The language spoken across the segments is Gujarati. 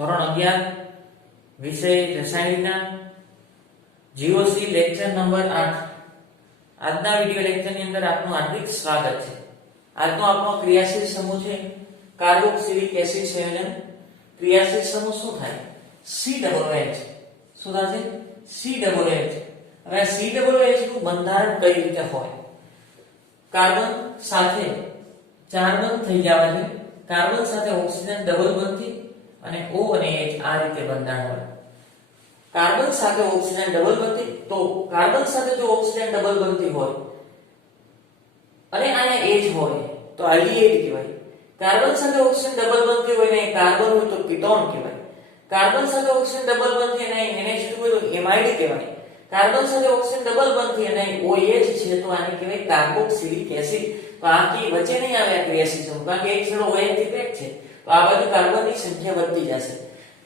ધોરણ 11 વિષય રસાયણ વિજ્ઞાન જીઓસી લેક્ચર નંબર 8 આજના વિડિયો લેક્ચરની અંદર આપનું હાર્દિક સ્વાગત છે। આજનો આપણો ક્રિયાશીલ સમૂહ છે કાર્બોક્સિલિક એસિડ સંયોજન। ક્રિયાશીલ સમૂહ શું થાય? COOH શું થશે? COOH। હવે COOH નું બંધારણ કઈ રીતે હોય? કાર્બન સાથે ચાર બંધ થઈ જવાથી કાર્બન સાથે ઓક્સિજન ડબલ બનતી અને O અને H આ રીતે બંધારણ હોય। કાર્બન સાથે ઓક્સિજન ડબલ બનતી તો કાર્બન સાથે જો ઓક્સિજન ડબલ બનતી હોય અને આયા H હોય તો આલ્ડીહાઇડ કહેવાય। કાર્બન સાથે ઓક્સિજન ડબલ બનતી હોય ને કાર્બન હોય તો કીટોન કહેવાય। કાર્બન સાથે ઓક્સિજન ડબલ બનતી અને NH2 હોય તો એમાઇડ કહેવાય। કાર્બન સાથે ઓક્સિજન ડબલ બનતી અને OH છે તો આને કહેવાય કાર્બોક્સિલિક એસિડ। તો આ કે વચ્ચે નહીં આવે આ ક્રિયાશીલ સમૂહ કારણ કે એક છેડો OH થી પેક છે તો આ બાજુ કાર્બનની સંખ્યા વધતી જશે।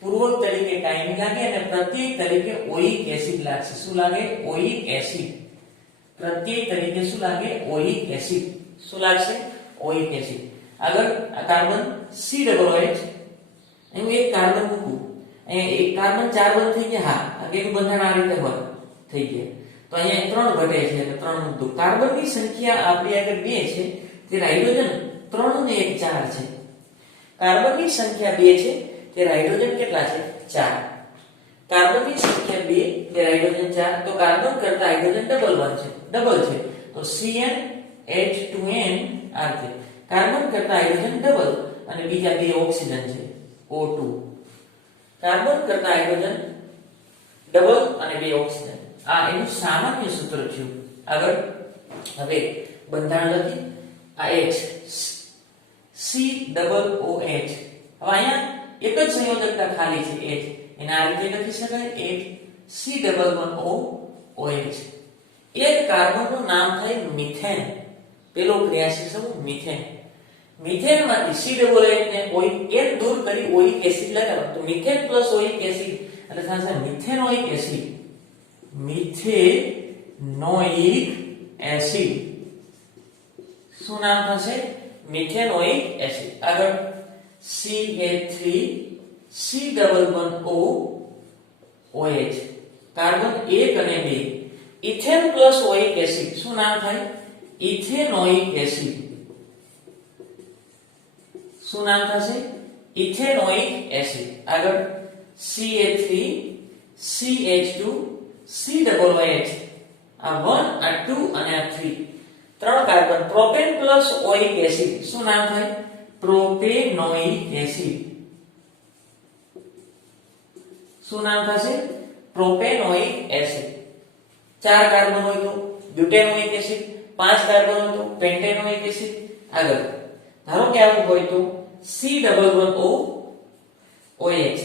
પૂર્વક તરીકે કાયમી લાગે અને પ્રત્યય તરીકે ઓઇક એસિડ લાગશે। શું લાગે? ઓઇક એસિડ। પ્રત્યય તરીકે શું લાગે? ઓઇક એસિડ। શું લાગશે? ઓઇક એસિડ। આગળ આ કાર્બન COOH અહીં એક કાર્બન મૂકું અહીં એક કાર્બન ચાર બંધ થઈ ગયા। હા આગળનું બંધારણ આ રીતે હોય થઈ ગયા તો અહીંયા ત્રણ ઘટે છે એટલે ત્રણ મૂકું। કાર્બનની સંખ્યા આપણી આગળ 2 છે તે હાઇડ્રોજન 3 ને 1 4 છે। કાર્બનની સંખ્યા 2 છે તે હાઇડ્રોજન કેટલા છે? 4। કાર્બનની સંખ્યા 2 તે હાઇડ્રોજન 4 તો કાર્બન કરતા હાઇડ્રોજન ડબલ બનશે ડબલ છે તો CnH2n આ રીતે કાર્બન કરતા હાઇડ્રોજન ડબલ અને બીજા બે ઓક્સિજન છે O2। કાર્બન કરતા હાઇડ્રોજન ડબલ અને બે ઓક્સિજન આ એનું સામાન્ય સૂત્ર છે। આગળ હવે બંધારણ લખી આ H COOH। હવે અહીંયા એક જ સંયોજકતા ખાલી છે H એને આ રીતે લખી શકાય HC11OH। એક કાર્બનનું નામ થાય મિથેન। પેલો ક્રિયાશીલ સમૂહ મિથેન। મિથેનમાંથી COOH ને ઓઇક એન દૂર કરી ઓઇક એસિડ લગાવો તો મિથેન પ્લસ ઓઇક એસિડ એટલે થશે મિથેનોઇક એસિડ। મિથેનોઇક એસિડ શું નામ થશે? Methanoic acid. આગળ CH3COOH કાર્બન 1 અને 2 ઇથેન પ્લસ ઓઇક એસિડ શું નામ થાય? Ethanoic acid. શું નામ થશે? Ethanoic acid. આગળ CH3CH2COOH આ 1 આ 2 અને આ 3 ત્રણ કાર્બન પ્રોપેન પ્લસ ઓઇક એસિડ શું નામ થાય? Propanoic acid. શું નામ થશે? Propanoic acid. ચાર કાર્બન હોય તો બ્યુટેનોઇક એસિડ, 5 કાર્બન હોય તો પેન્ટેનોઇક એસિડ। આગળ ધારો કે આવું હોય તો C11OOH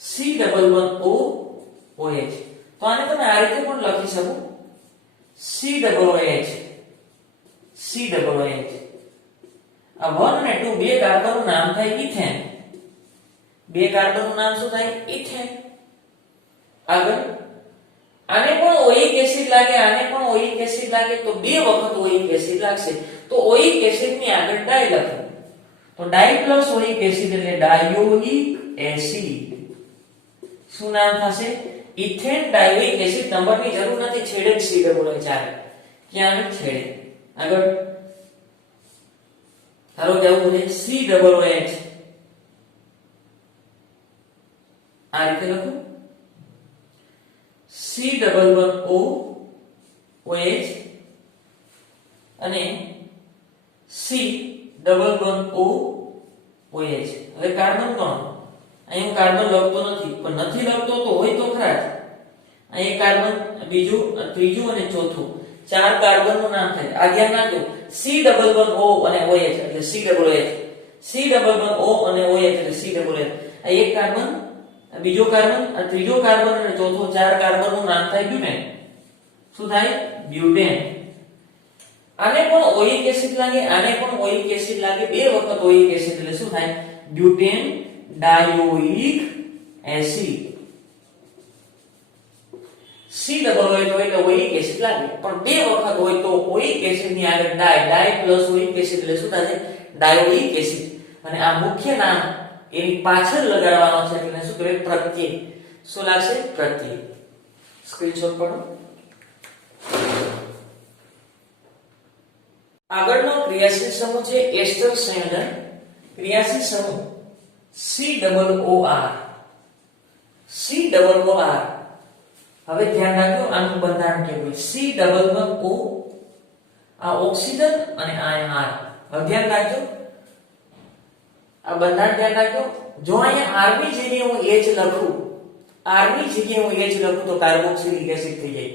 C11OOH તો આને તમે આ રીતે પણ લખી શકો COOH આ 1 અને 2 બે કાર્બનનું નામ થાય ઇથેન। બે કાર્બનનું નામ શું થાય? ઇથેન। આગળ આને પણ ઓઇક એસિડ લાગે આને પણ ઓઇક એસિડ લાગે તો બે વખત ઓઇક એસિડ લાગશે તો ઓઇક એસિડ ની આગળ ડાઈ લખો તો ડાઈ પ્લસ ઓઇક એસિડ એટલે ડાયોઇક એસિડ। શું નામ થશે? Ethane dioic acid. નંબરની જરૂર નથી છેડે જ COOH આવે ક્યાં આવે? છેડે। આગળ ધારો કે આવું છે COOH આ રીતે લખો C11OOH અને C11OOH। હવે કાર્બન કોણ? અહીં હું કાર્બન લખતો નથી પણ નથી લખતો તો હોય તો ખરા જ। અહીં કાર્બન બીજું ત્રીજું અને ચોથું ચાર કાર્બનનું નામ થાય આ ધ્યાન રાખજો C11O અને OH એટલે COOH C11O અને OH એટલે COOH। આ એક કાર્બન બીજો કાર્બન આ ત્રીજો કાર્બન અને ચોથો ચાર કાર્બનનું નામ થાય બ્યુટેન। શું થાય? બ્યુટેન। આને પણ ઓઇક એસિડ લાગે આને પણ ઓઇક એસિડ લાગે બે વખત ઓઇક એસિડ એટલે શું થાય? Butane ડાયોઇક acid. COOH એટલે ઓઇક એસિડ લાગે પણ બે વખત હોય તો ઓઇક એસિડ ની આગળ ડાઈ પ્લસ ઓઇક એસિડ એટલે શું થાય? ડાયોઇક એસિડ। અને આ મુખ્ય નામ એની પાછળ લગાડવાનો છે એટલે શું કહેવાય પ્રત્યય. શું લાગશે? પ્રત્યય. સ્ક્રીનશોટ પાડો. આગળનો ક્રિયાશીલ સમૂહ છે એસ્ટર સંયોજન. ક્રિયાશીલ સમૂહ COOR. COOR. હવે ધ્યાન રાખજો આનું બંધારણ કેવું છે. C11O આ ઓક્સિજન અને આ R. હવે ધ્યાન રાખજો આ બંધારણ ધ્યાન રાખજો. જો અહીંયા R ની જગ્યાએ હું H લખું, R ની જગ્યાએ હું H લખું તો કાર્બોક્સિલિક એસિડ થઈ જાય.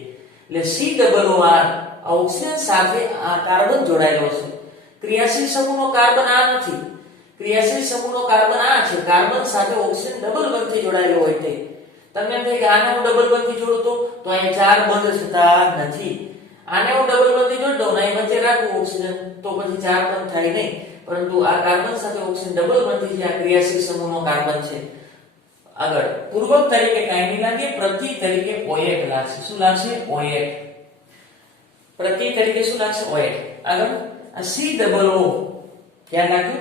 એટલે COOR આ ઓક્સિજન સાથે આ કાર્બન જોડાયેલો છે. ક્રિયાશીલ સમૂહનો કાર્બન આ નથી. ક્રિયાશીલ સમૂહનો કાર્બન આ છે. કાર્બન સાથે ઓક્સિજન ડબલ બંધથી જોડાયેલો હોય છે. તમને એમ થાય કે આને હું ડબલ બંધથી જોડતો તો અહીંયા ચાર બંધ થતા નથી. આને હું ડબલ બંધથી જોડ દઉં અહીં વચ્ચે રાખું ઓક્સિજન તો પછી ચાર બંધ થાય નહીં. પરંતુ આ કાર્બન સાથે ઓક્સિજન ડબલ બંધથી છે. આ ક્રિયાશીલ સમૂહનો કાર્બન છે. આગળ પૂર્વક તરીકે કાંઈ નહીં લાગે, પ્રત્યય તરીકે OH લાગશે. શું લાગશે? OH. પ્રત્યય તરીકે શું લાગશે? OH. આગળ આ COO ધ્યાન રાખજો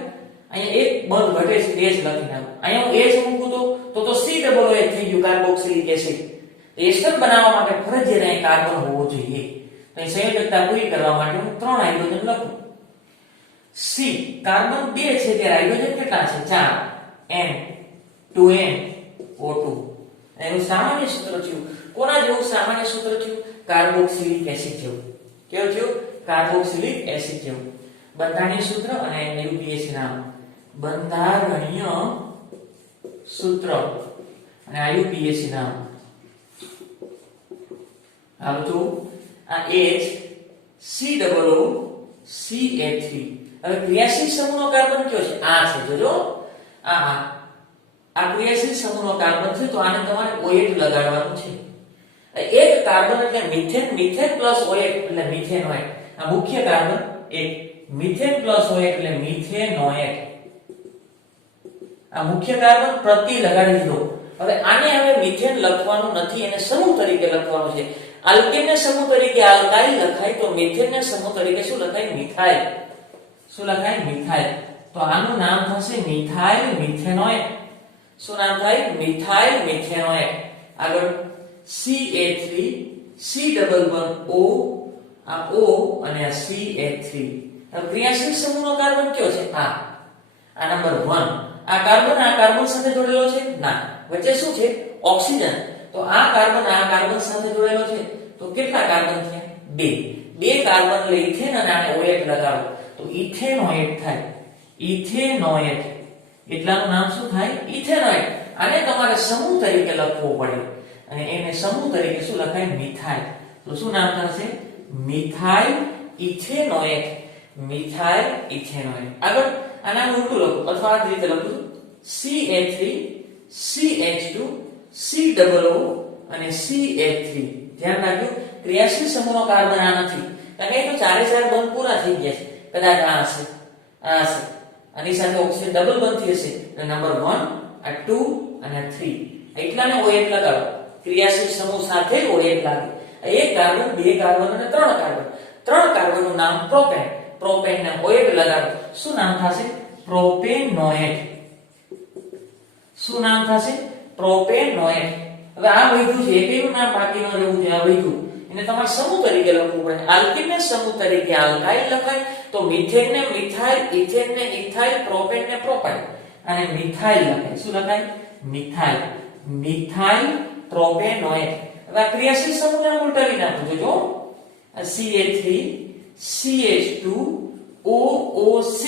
અહીંયા એક બંધ ઘટે છે H લખી નાખો. અહીંયા હું H મૂકું તો COOH થઈ ગયું કાર્બોક્સિલિક એસિડ. એસ્ટર બનાવવા માટે ફરજિયાત અહીં કાર્બન હોવો જોઈએ. તો અહીં સંયોજકતા પૂરી કરવા માટે હું 3 હાઇડ્રોજન લખું. C કાર્બન 2 છે ત્યારે હાઇડ્રોજન કેટલા છે? 4 N 2N O2. એનું સામાન્ય સૂત્ર થયું. કોના જેવું સામાન્ય સૂત્ર થયું? કાર્બોક્સિલિક એસિડ જેવું. કેવું થયું? કાર્બોક્સિલિક એસિડ જેવું. બંધારણીય સૂત્ર અને UPAC નામ. બંધારણીય સૂત્ર અને IUPAC નામ. હાલો જો આ H COO CH3. હવે ક્રિયાશીલ સમૂહનો કાર્બન કયો છે? આ છે. જોજો આ ક્રિયાશીલ સમૂહનો કાર્બન છે તો આને તમારે OH લગાડવાનું છે. એક કાર્બન એટલે મિથેન, મિથેન પ્લસ OH એટલે મિથેનોએટ. આ મુખ્ય કાર્બન એક. મિથેન પ્લસ OH એટલે મિથેનોએટ. આ મુખ્ય કાર્બન પ્રત્યય લગાડી દીધો. હવે આને હવે મિથેન લખવાનું નથી, એને સમૂહ તરીકે લખવાનું છે. આલ્કેનને સમૂહ તરીકે આલ્કાઇલ લખાય તો મિથેનને સમૂહ તરીકે શું લખાય? મિથાઇલ. શું લખાય? મિથાઇલ. તો આનું નામ થશે મિથાઇલ મિથેનોએટ. શું નામ થાય? મિથાઇલ મિથેનોએટ. આગળ CH3 C11O આ O અને આ CH3. હવે ક્રિયાશીલ સમૂહનો કાર્બન કયો છે? આ નંબર 1. આ કાર્બન સાથે જોડેલો છે? ના. વચ્ચે શું છે? ઓક્સિજન. તો આ કાર્બન સાથે જોડેલો છે તો કેટલા કાર્બન થયા? 2 કાર્બન એટલે ઇથેન અને આને OH લગાડો તો ઇથેનોએટ થાય. ઇથેનોએટ એટલાનું નામ શું થાય? ઇથેનોએટ. આને તમારે સમૂહ તરીકે લખવો પડે અને એને સમૂહ તરીકે શું લખાય? મિથાઇલ. તો શું નામ થશે? Methyl ethanoate. Methyl ethanoate. આગળ આના ઉલટું લખો અથવા આ રીતે લખો CH3 CH2 COO અને CH3. ધ્યાન રાખજો ક્રિયાશીલ સમૂહનો કાર્બન આ નથી. કારણ કે તો ચારે ચાર બંધ પૂરા થઈ ગયા છે. કદાચ આ હશે આની સાથે ઓક્સિજન ડબલ બંધ થશે. નંબર 1 આ 2 અને 3 એટલાને OH લગાડો. ક્રિયાશીલ સમૂહ સાથે OH લાગે. એક કાર્બન, 2 કાર્બન અને 3 કાર્બન. 3 કાર્બનનું નામ પ્રોપેન. પ્રોપેનને OH લગાડો. શું નામ થશે? પ્રોપેનોએટ. શું નામ થશે? પ્રોપેનોએટ. હવે આ વૈધું છે એકનું નામ બાકી ન રહેવું જોઈએ. આ વૈધું એને તમારે સમૂહ તરીકે લખવું પડે. આલ્કીનને સમૂહ તરીકે આલ્કાઇલ લખાય તો મિથેનને મિથાઇલ, ઇથેનને ઇથાઇલ, પ્રોપેનને પ્રોપાઇલ અને મિથાઇલ લખાય. શું લખાય? મિથાઇલ. મિથાઇલ પ્રોપેનોએટ. હવે આ ક્રિયાશીલ સમૂહને ઉલટાવી નાખો. જોજો આ CH3 CH2 OOC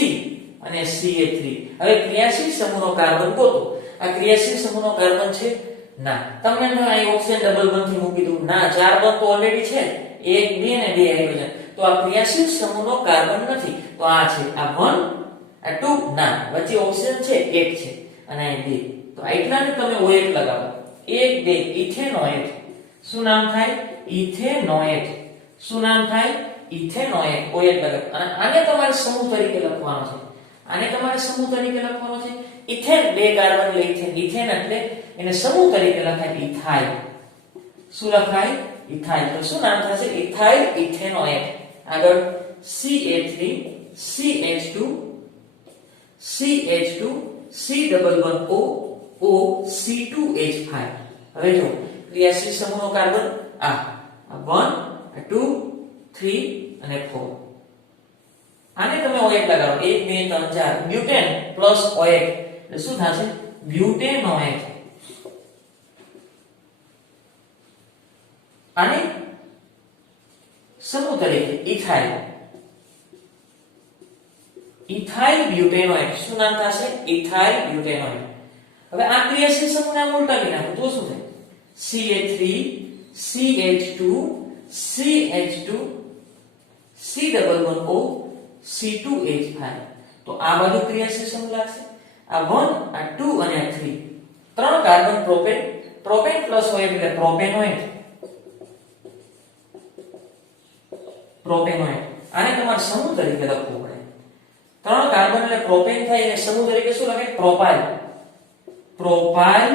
અને CH3. હવે ક્રિયાશીલ સમૂહનો કાર્બન ગોતો. આ ક્રિયાશીલ સમૂહનો કાર્બન છે? ના. તમને અહીં ઓક્સિજન ડબલ બંધથી મૂકી દઉં. ના, ચાર બંધ તો ઓલરેડી છે. 1 2 અને 2 હાઇડ્રોજન. તો આ ક્રિયાશીલ સમૂહનો કાર્બન નથી. તો આ છે આ 1 આ 2. ના, વચ્ચે ઓક્સિજન છે 1 છે અને અહીં 2. તો એટલાને તમે OH લગાવો. 1 2 ઇથેનોએટ. શું નામ થાય? ઇથેનોએટ. શું નામ થાય? ઇથેનોએટ. OH લગાવો. અને આને તમારે સમૂહ તરીકે લખવાનો છે. આને તમારે સમૂહ તરીકે લખવાનો છે. ઇથેન 2 કાર્બન એટલે ઇથેન. ઇથેન એટલે એને સમૂહ તરીકે લખાય ઇથાઇલ. શું લખાય? ઇથાઇલ. તો શું નામ થશે? Ethyl ethanoate. આગળ CH3 CH2 CH2 C11O O C2H5. હવે જો ક્રિયાશીલ સમૂહનો કાર્બન આ 1 2 3 અને 4. આને તમે O1 લગાવો 1 2 3 4 બ્યુટેન પ્લસ O1 એટલે શું થશે બ્યુટેનોએટ. આને સમૂહ તરીકે ઇથાઇલ ઇથાઇલ બ્યુટેનોએટ શું નામ થશે ઇથાઇલ બ્યુટેનોએટ. હવે આ ક્રિયાશીલ સમૂહને આમ ઉલટાવી નાખો તો શું થાય CH3 CH2 CH2 C11O C2H5. તો આ બાજુ ક્રિયાશીલ સમૂહ લાગશે. આ 1 આ 2 અને આ 3 ત્રણ carbon propane propane plus O એટલે પ્રોપેનોએટ પ્રોપેનોએટ. આને તમારે સમૂહ તરીકે લખવું પડે. ત્રણ કાર્બન એટલે પ્રોપેન થાય અને સમૂહ તરીકે શું લખે પ્રોપાઇલ પ્રોપાઇલ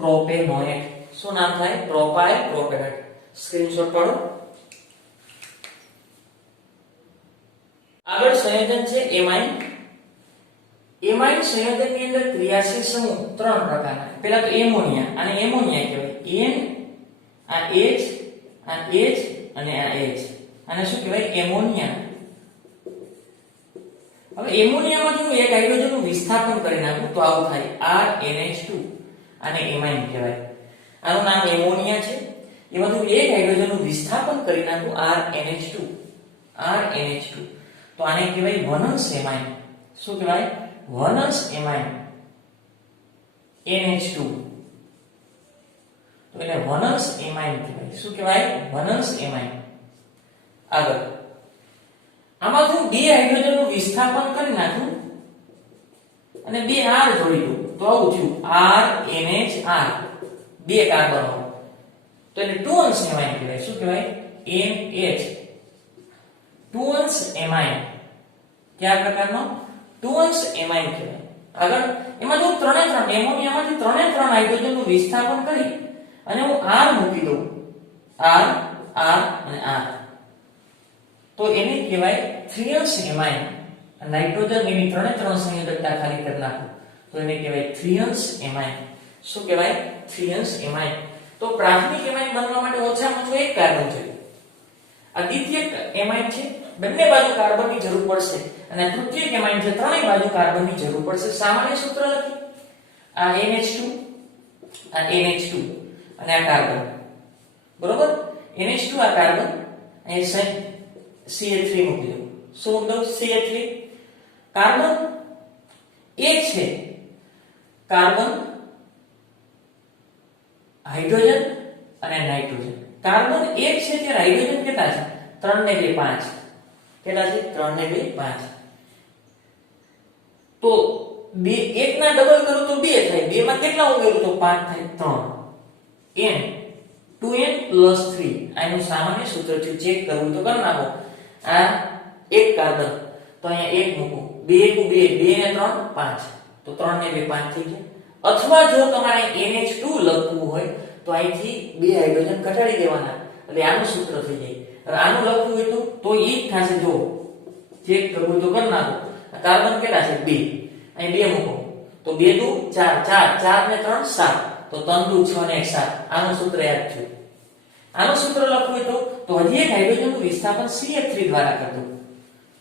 પ્રોપેનોએટ. શું નામ થાય પ્રોપાઇલ પ્રોપેનોએટ. સ્ક્રીનશોટ પાડો. આગળ સંયોજન છે એમાઇન. એમાઇન સંયોજનની અંદર ક્રિયાશીલ સમૂહ ત્રણ પ્રકારના. પહેલા તો એમોનિયા. આને એમોનિયા કહેવાય. N આ H આ H અને આ H. આને શું કહેવાય એમોનિયા. હવે એમોનિયામાંથી હું એક હાઇડ્રોજનનું વિસ્થાપન કરી નાખું તો આવું થાય RNH2. આને એમાઇન કહેવાય. આનું નામ એમોનિયા છે. એમાંથી હું એક હાઇડ્રોજનનું વિસ્થાપન કરી નાખું RNH2 RNH2 તો આને કહેવાય વનંશ એમાઇન. શું કહેવાય વનંશ એમાઇન NH2. તો એને વનંશ એમાઇન કહેવાય. શું કહેવાય વનંશ એમાઇન. આગળ આમાંથી હું બે હાઇડ્રોજનનું વિસ્થાપન કરી નાખું અને બે R જોડી દઉં તો આવું થયું RNHR. બે કાર્બનો તો એને ટુ અંશ એમાઇન કહેવાય. શું કહેવાય NH ટુ અંશ એમાઇન. કયા પ્રકારનો ટુ અંશ એમાઇન કહેવાય. આગળ એમાં જો ત્રણે ત્રણ એમોનિયામાંથી ત્રણે ત્રણ હાઇડ્રોજનનું વિસ્થાપન કરી અને હું R મૂકી દઉં R R અને R તો એને કહેવાય થ્રી અંશ એમાઇન. નાઇટ્રોજન એની ત્રણે ત્રણ સંયોજકતા ખાલી કરી નાખો તો એને કહેવાય થ્રી અંશ એમાઇન. શું કહેવાય થ્રી અંશ એમાઇન. તો પ્રાથમિક એમાઇન બનવા માટે ઓછામાં ઓછું એક કાર્બન જોઈએ. આ દ્વિતીયક એમાઇન છે બંને બાજુ કાર્બનની જરૂર પડશે અને તૃતીયક એમાઇન છે ત્રણેય બાજુ કાર્બનની જરૂર પડશે. સામાન્ય સૂત્ર લખી આ NH2 આ NH2 અને આ કાર્બન બરોબર. NH2 આ કાર્બન અહીં CH3 મૂકી દો. શું મૂકી દો CH3. કાર્બન એક છે કાર્બન હાઇડ્રોજન અને નાઇટ્રોજન. કાર્બન એક છે ત્યારે હાઇડ્રોજન કેટલા છે 3 ને 2 5. કેટલા છે 3 ને 2 5. તો બે એક ના ડબલ કરું તો 2 થાય. 2 માં કેટલા ઉમેરું તો 5 થાય 3. n 2n + 3 આનું સામાન્ય સૂત્ર છે. ચેક કરવું તો કરી નાખો. આ એક કાર્બન તો અહીંયા એક મૂકો 2 * 2 2 ને 3 5 તો 3 ને 2 5 થઈ ગયા. અથવા જો તમારે NH2 લખવું હોય તો અહીંથી બે હાઇડ્રોજન ઘટાડી દેવાના એટલે આનું સૂત્ર થઈ જાય. હવે આનું લખવું હોય તો ઈ જ થશે. જો ચેક કરવું તો કરી નાખો. કાર્બન કેટલા છે 2 અહીં 2 મૂકો તો 2 * 2 4 4 4 ને 3 7 તો 3 * 2 6 ને 1 7. આનું સૂત્ર યાદ છે. આનું સૂત્ર લખવું હોય તો હજી એક હાઇડ્રોજનનું વિસ્થાપન CH3 દ્વારા કરતું.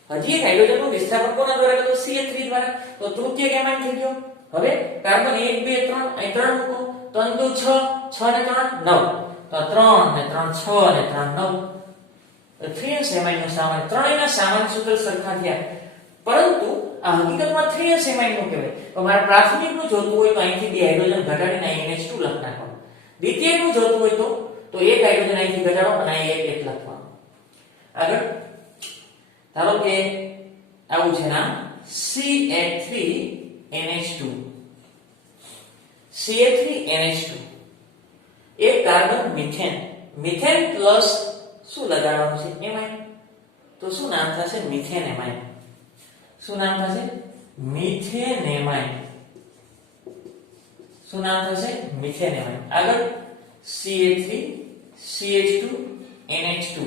હજી એક હાઇડ્રોજનનું વિસ્થાપન કોના દ્વારા કરતું CH3 દ્વારા. તો તૃતીયક એમાઇન થઈ ગયો. હવે કાર્બન 1 2 3 અહીં 3 મૂકો 3 * 2 6 6 ને 3 9 તો 3 ને 3 6 ને 3 9. થ્રી અંશ એમાઇનનું સામાન્ય ત્રણેયના સામાન્ય સૂત્ર સરખા થયા. પરંતુ આ હકીકતમાં થ્રી અંશ એમાઇનનું કહેવાય. તો મારે પ્રાથમિકનું જોતું હોય તો અહીંથી બે હાઇડ્રોજન ઘટાડીને NH2 લખી નાખવાનું. દ્વિતીયકનું જોતું હોય તો એક હાઇડ્રોજન અહીંથી ઘટાડો અને અહીં એક લખવાનું. આગળ ધારો કે આવું છે નામ CH3NH2 CH3NH2 એક કાર્બન મિથેન. મિથેન પ્લસ શું લગાડવાનું છે એમાઇન. તો શું નામ થશે મિથેન એમાઇન. શું નામ થશે મિથેન એમાઇન. શું નામ થશે મિથેન એમાઇન. આગળ CH3 CH2 NH2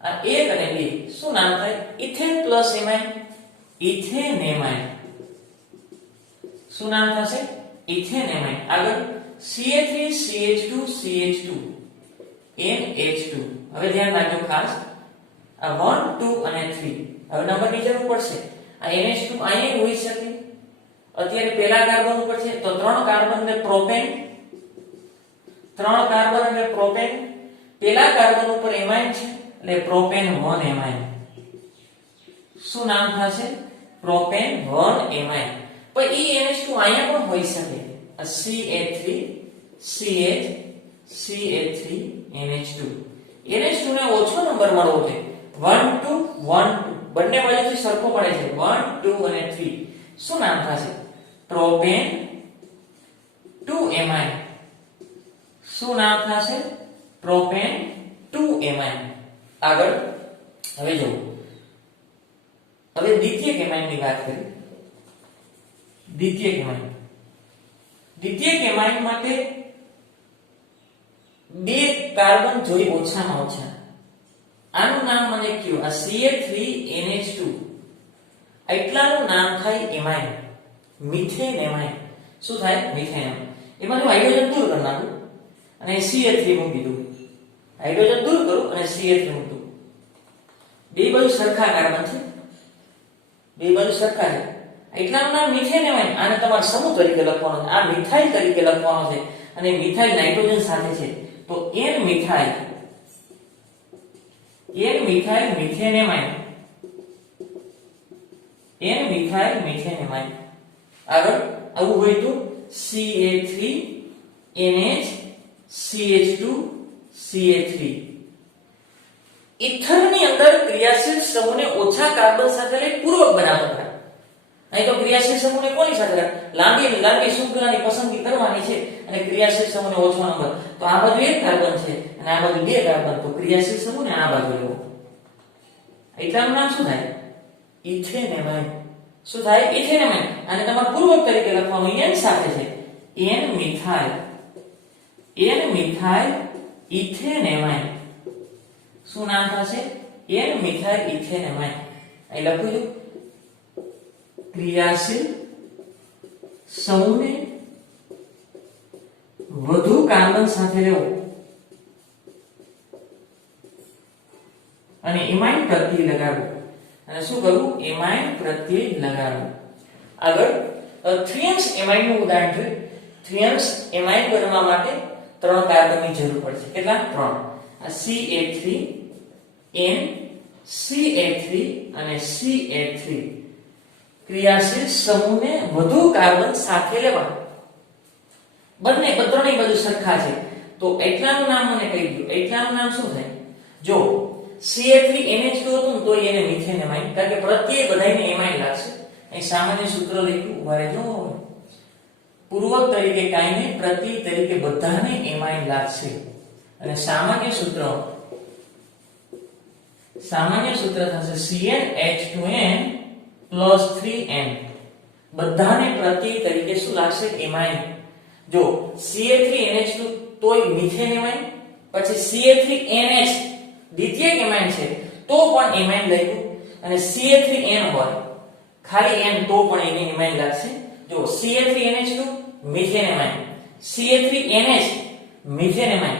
આ 1 અને 2 શું નામ થાય ethane plus amine ethane amine. શું નામ થશે? Ethane amine. આગળ CH3CH2CH2 NH2. હવે ધ્યાન રાખજો ખાસ, આ 1 2 અને 3 હવે નંબરની જરૂર પડશે. આ NH2 અહીંયા હોઈ શકે. અત્યારે પહેલા કાર્બન ઉપર છે તો 3 કાર્બન ને પ્રોપેન, 3 કાર્બન એટલે પ્રોપેન. પહેલા કાર્બન ઉપર એમાઇન છે એટલે પ્રોપેન 1 એમાઇન. શું નામ થશે? Propane 1 amine. પણ ઈ NH2 અહીંયા પણ હોઈ શકે. આ CH3 CH CH3 NH2. NH2 ને ઓછો નંબર મળવો છે. 1 2 1 2 બંને બાજુથી સરખો પડે છે. 1 2 અને 3. શું નામ થશે? Propane 2 amine. શું નામ થશે? Propane 2 amine. આગળ હવે જો હવે દ્વિતીયક એમાઇન ની વાત કરીએ. દ્વિતીયક એમાઇન, દ્વિતીયક એમાઇન માટે 2 કાર્બન જોઈએ ઓછામાં ઓછા. આનું નામ મને કયો? આ CH3NH2 એટલાનું નામ થાય એમાઇન, મિથેન એમાઇન. શું થાય? Methane amine. એમાં હું હાઇડ્રોજન દૂર કરી નાખું અને CH3 મૂકી દઉં. હાઇડ્રોજન દૂર કરું અને CH3 મૂકી દઉં. બે બાજુ સરખા કાર્બન છે, બે બાજુ સરખા છે. એટલાનું નામ મિથેન એમાઇન. આને તમારે સમૂહ તરીકે લખવાનો છે. આ મિથાઇલ તરીકે લખવાનો છે અને મિથાઇલ નાઇટ્રોજન સાથે છે તો N methyl methane amine. N methyl methane amine. આગળ આવું હોય તો CH3NH CH2 CH3. ઇથરની અંદર ક્રિયાશીલ સમૂહને ઓછા કાર્બન સાથે લઈ પૂર્વક બનાવતા. અહીં તો ક્રિયાશીલ સમૂહને કોની સાથે? લાંબી શૃંખલાની પસંદગી કરવાની છે અને ક્રિયાશીલ સમૂહને ઓછો નંબર. તો આ બાજુ 1 કાર્બન છે અને આ બાજુ 2 કાર્બન, તો ક્રિયાશીલ સમૂહને આ બાજુ લેવો. એટલાનું નામ શું થાય? Ethane amine. શું થાય? Ethane amine. અને તમારે પૂર્વક તરીકે લખવાનું N સાથે છે. N methyl ethane amine. શું નામ થશે? N methyl ethane amine. અહીં લખું છું ક્રિયાશીલ સમૂહને વધુ કાર્બન સાથે લેવો અને એમાઇન પ્રત્યય લગાડવો. અને શું કરવું? એમાઇન પ્રત્યય લગાડવું. આગળ 3 એમાઇન નું ઉદાહરણ જોઈએ. 3 એમાઇન બનવા માટે 3 કાર્બનની જરૂર પડશે. કેટલા? 3. આ CH3 N CH3 અને CH3 ક્રિયાશીલ સમૂહને વધુ કાર્બન સાથે લેવા. બંને ત્રણેય બાજુ સરખા છે તો એટલાનું નામ મને કહી દો. એટલાનું નામ શું થાય? જો CH3NH2 હતું તો એને મિથેન એમાઇન, કારણ કે પ્રત્યેય બધાયને એમાઇન લાગશે. અહીં સામાન્ય સૂત્ર લખ્યું, ઉભા રહેજો. પૂર્વક તરીકે કાઈને પ્રત્યેય તરીકે બધાને એમાઇન લાગશે અને સામાન્ય સૂત્ર થશે CnH2n પ્લસ 3n. બધાને પ્રત્યેય તરીકે શું લાગશે? એમાઇન. જો CH3NH2 તોય મિથેન એમાઇન, પછી CH3NH દ્વિતીયક એમાઇન છે તો પણ એમાઇન લખ્યું અને CH3n હોય ખાલી n તો પણ એને એમાઇન લાગશે. જો CH3NH2 methane amine, CH3NH methane amine,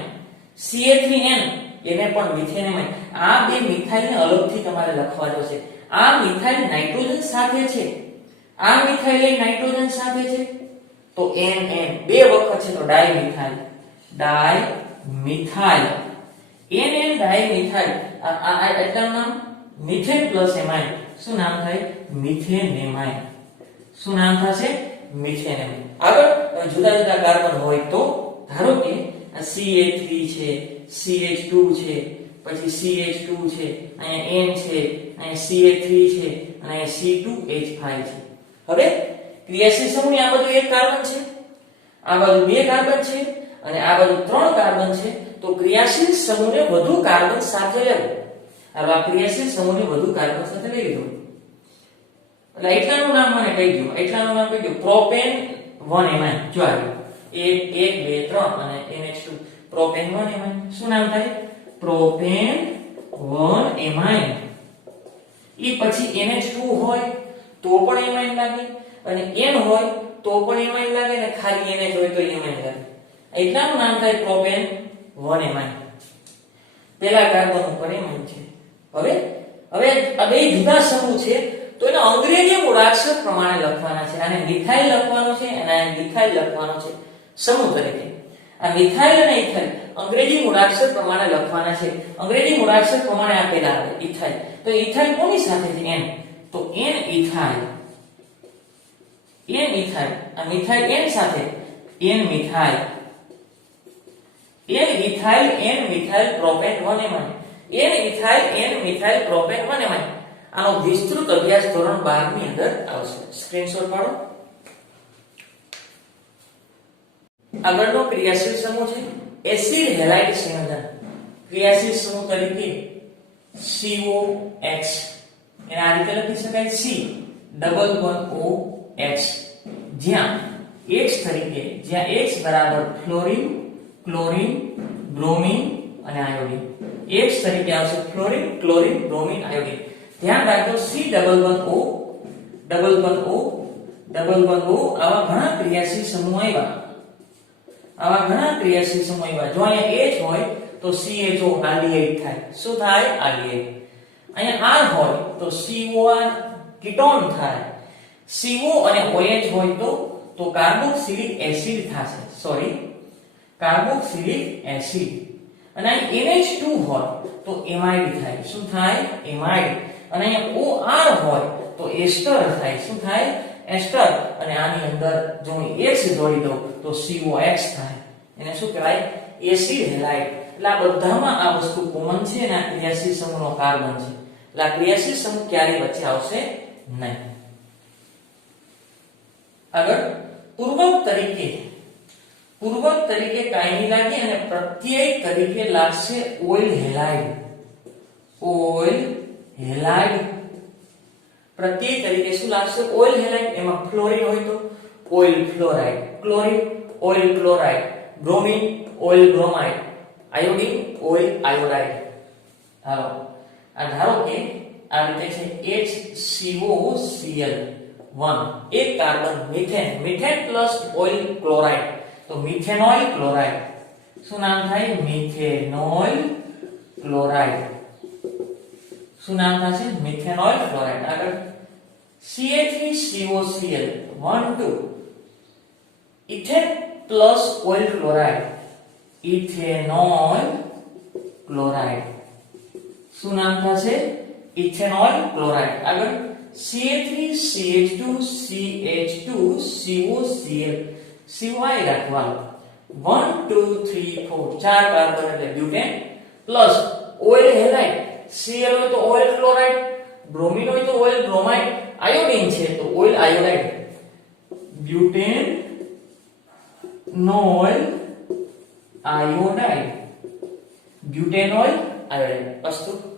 CH3n એને પણ મિથેન એમાઇન. આ બે મિથાઇલને અલગથી તમારે લખવા જોશે. આ મિથાઇલ નાઇટ્રોજન સાથે છે, આ મિથાઇલ નાઇટ્રોજન સાથે છે તો n બે વખત છે તો ડાઇમિથાઇલ n ડાઇમિથાઇલ. આ એટલાનું નામ મિથેન પ્લસ એમાઇન. શું નામ થાય? Methane amine. શું નામ થશે? Methane amine. આગળ જુદા જુદા કાર્બન હોય તો ધારો કે આ CH3 છે, CH2 છે, પછી CH2 છે, અહીંયા N છે, અહીંયા CH3 છે અને અહીંયા C2H5 છે. હવે ક્રિયાશીલ સમૂહની આ બાજુ 1 કાર્બન છે, આ બાજુ 2 કાર્બન છે અને આ બાજુ 3 કાર્બન છે તો ક્રિયાશીલ સમૂહને વધુ કાર્બન સાથે લેવો. હવે આ ક્રિયાશીલ સમૂહને વધુ કાર્બન સાથે લઈ લીધો એટલે એટલાનું નામ મને કહી દો. એટલાનું નામ કહી દો પ્રોપેન 1 એમાઇન. જો આવ્યું 1 2 3 અને NH2 પ્રોપેન 1 એમાઇન. શું નામ થાય? Propane 1 amine. ઈ પછી NH2 હોય તો પણ એમાઇન લાગે અને N હોય તો પણ એમાઇન લાગે ને ખાલી NH હોય તો એમાઇન લાગે એટલાનું નામ થાય પ્રોપેન 1 એમાઇન પેલા કાર્બન ઉપર એમાઇન છે હવે આ બે જુદા સમૂહ છે તો એના અંગ્રેજી મૂળાક્ષર પ્રમાણે લખવાના છે આને મિથાઇલ લખવાનો છે અને આને મિથાઇલ લખવાનો છે સમૂહ તરીકે આ મિથાઇલ અને ઇથાઇલ અંગ્રેજી મૂળાક્ષર પ્રમાણે લખવાના છે અંગ્રેજી મૂળાક્ષર પ્રમાણે આપેલા આવે ઇથાઇલ તો ઇથાઇલ કોની સાથે છે n તો n ઇથાઇલ આ મિથાઇલ n સાથે n methyl n methyl propane 1 amine n ethyl n methyl propane 1 amine આનો વિસ્તૃત અભ્યાસ ધોરણ 12 ની અંદર આવશે સ્ક્રીનશોટ પાડો આગળનો ક્રિયાશીલ સમૂહ છે એસિડ હેલાઇડ સંયોજન ક્રિયાશીલ સમૂહ તરીકે COX એને આ રીતે લખી શકાય C11OH જ્યાં X તરીકે જ્યાં X બરાબર ફ્લોરીન ક્લોરીન બ્રોમીન અને આયોડીન X તરીકે આવશે ફ્લોરીન ક્લોરીન બ્રોમીન આયોડીન ધ્યાન રાખજો C11O આવા ઘણા ક્રિયાશીલ સમૂહ આવ્યા જો અહીંયા H હોય તો CHO આલ્ડિહાઇડ થાય શું થાય આલ્ડિહાઇડ અહીંયા R હોય તો COR કીટોન થાય CO અને OH હોય તો કાર્બોક્સિલિક એસિડ થશે કાર્બોક્સિલિક એસિડ અને અહીં NH2 હોય તો એમાઇડ થાય શું થાય એમાઇડ અને અહીંયા OR હોય તો એસ્ટર થાય શું થાય એસ્ટર અને આની અંદર જો હું X જોડી દઉં તો COX થાય એને શું કહેવાય એસિડ હેલાઇડ એટલે આ બધામાં આ વસ્તુ કોમન છે અને આ ક્રિયાશીલ સમૂહનો કાર્બન છે એટલે આ ક્રિયાશીલ સમૂહ ક્યારેય વચ્ચે આવશે નહીં આગળ પૂર્વક તરીકે કાંઈ નહીં લાગે અને પ્રત્યય તરીકે લાગશે ઓઇલ હેલાઇડ પ્રત્યય તરીકે શું લાગશે ઓઇલ હેલાઇડ એમાં ફ્લોરીન હોય તો oyl fluoride chlorine oyl chloride bromine oyl bromide iodine oyl iodide હાલો આ ધારો કે આ રીતે છે HCOCl 1 એક carbon methane plus oyl chloride તો મિથેનોઇલ ક્લોરાઇડ શું નામ થાય મિથેનોઇલ ક્લોરાઇડ શું નામ થશે મિથેનોઇલ ક્લોરાઇડ આગળ CH3COCl 1 2 ethane plus oyl chloride ethanoyl chloride શું નામ થશે ઇથેનોઇલ ક્લોરાઇડ આગળ CH3CH2CH2COCl સિવાય રાખવાનું 1 2 3 4 ચાર કાર્બન એટલે butane plus oil halide Cl હોય તો ઓઇલ ક્લોરાઇડ બ્રોમીન હોય તો ઓઇલ બ્રોમાઇડ આયોડીન છે તો oyl iodide butane noyl iodide butanoyl iodide અસ્તુ